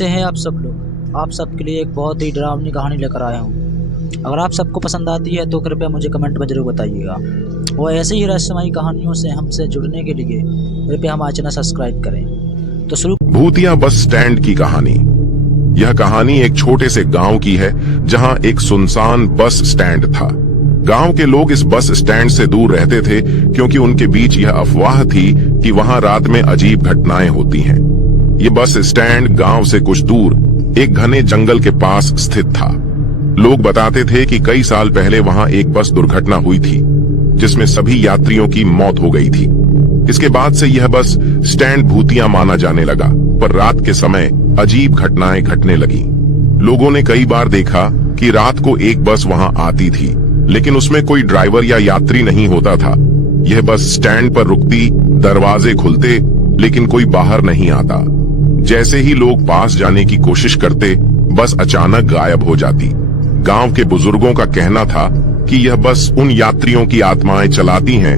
कैसे हैं आप सब लोग। आप सबके लिए एक बहुत ही डरावनी कहानी लेकर आया हूँ। अगर आप सबको पसंद आती है तो कृपया मुझे कमेंट में ज़रूर बताइएगा। वो ऐसे ही रहस्यमयी कहानियों से हमसे जुड़ने के लिए कृपया हमारा चैनल सब्सक्राइब करें। तो शुरू। भूतिया बस स्टैंड की कहानी। यह कहानी एक छोटे से गांव की है जहां एक सुनसान बस स्टैंड था। गांव के लोग इस बस स्टैंड से दूर रहते थे क्योंकि उनके बीच यह अफवाह थी कि वहां रात में अजीब घटनाएं होती हैं। ये बस स्टैंड गांव से कुछ दूर एक घने जंगल के पास स्थित था। लोग बताते थे कि कई साल पहले वहां एक बस दुर्घटना हुई थी जिसमें सभी यात्रियों की मौत हो गई थी। इसके बाद से यह बस स्टैंड भूतिया माना जाने लगा, पर रात के समय अजीब घटनाएं घटने लगी। लोगों ने कई बार देखा कि रात को एक बस वहां आती थी, लेकिन उसमें कोई ड्राइवर या यात्री नहीं होता था। यह बस स्टैंड पर रुकती, दरवाजे खुलते, लेकिन कोई बाहर नहीं आता। जैसे ही लोग पास जाने की कोशिश करते, बस अचानक गायब हो जाती। गांव के बुजुर्गों का कहना था कि यह बस उन यात्रियों की आत्माएं चलाती हैं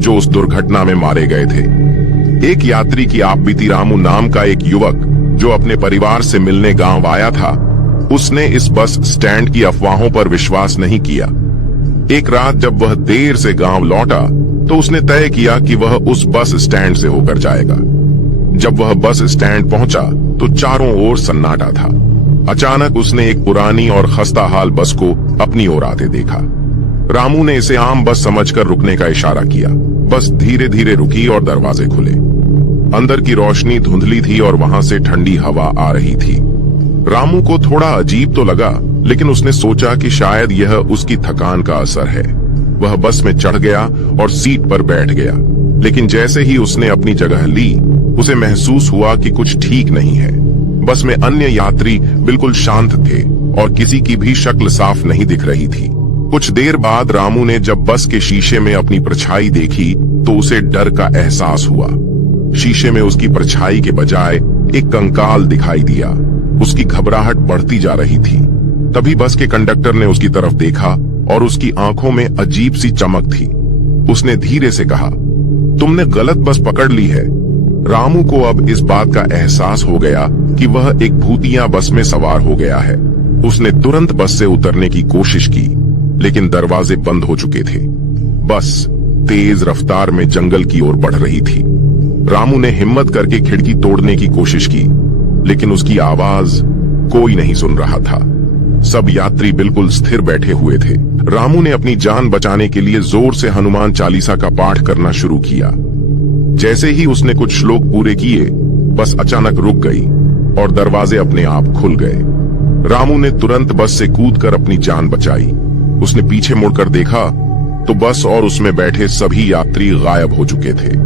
जो उस दुर्घटना में मारे गए थे। एक यात्री की आप बीती रामू नाम का एक युवक जो अपने परिवार से मिलने गांव आया था, उसने इस बस स्टैंड की अफवाहों पर विश्वास नहीं किया। एक रात जब वह देर से गांव लौटा तो उसने तय किया कि वह उस बस स्टैंड से होकर जाएगा। जब वह बस स्टैंड पहुंचा तो चारों ओर सन्नाटा था। अचानक उसने एक पुरानी और खस्ताहाल बस को अपनी ओर आते देखा। रामू ने इसे आम बस समझकर रुकने का इशारा किया। बस धीरे धीरे रुकी और दरवाजे खुले। अंदर की रोशनी धुंधली थी और वहां से ठंडी हवा आ रही थी। रामू को थोड़ा अजीब तो लगा, लेकिन उसने सोचा कि शायद यह उसकी थकान का असर है। वह बस में चढ़ गया और सीट पर बैठ गया, लेकिन जैसे ही उसने अपनी जगह ली, उसे महसूस हुआ कि कुछ ठीक नहीं है। बस में अन्य यात्री बिल्कुल शांत थे और किसी की भी शक्ल साफ नहीं दिख रही थी। कुछ देर बाद रामू ने जब बस के शीशे में अपनी परछाई देखी तो उसे डर का एहसास हुआ। शीशे में उसकी परछाई के बजाय एक कंकाल दिखाई दिया। उसकी घबराहट बढ़ती जा रही थी। तभी बस के कंडक्टर ने उसकी तरफ देखा और उसकी आंखों में अजीब सी चमक थी। उसने धीरे से कहा, तुमने गलत बस पकड़ ली है। रामू को अब इस बात का एहसास हो गया कि वह एक भूतिया बस में सवार हो गया है। उसने तुरंत बस से उतरने की कोशिश की, लेकिन दरवाजे बंद हो चुके थे। बस तेज रफ्तार में जंगल की ओर बढ़ रही थी। रामू ने हिम्मत करके खिड़की तोड़ने की कोशिश की, लेकिन उसकी आवाज कोई नहीं सुन रहा था। सब यात्री बिल्कुल स्थिर बैठे हुए थे। रामू ने अपनी जान बचाने के लिए जोर से हनुमान चालीसा का पाठ करना शुरू किया। जैसे ही उसने कुछ श्लोक पूरे किए, बस अचानक रुक गई और दरवाजे अपने आप खुल गए। रामू ने तुरंत बस से कूदकर अपनी जान बचाई। उसने पीछे मुड़कर देखा तो बस और उसमें बैठे सभी यात्री गायब हो चुके थे।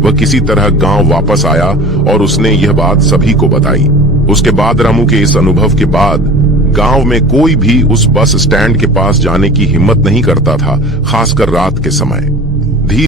वह किसी तरह गांव वापस आया और उसने यह बात सभी को बताई। उसके बाद रामू के इस अनुभव के बाद गांव में कोई भी उस बस स्टैंड के पास जाने की हिम्मत नहीं करता था, खासकर रात के समय।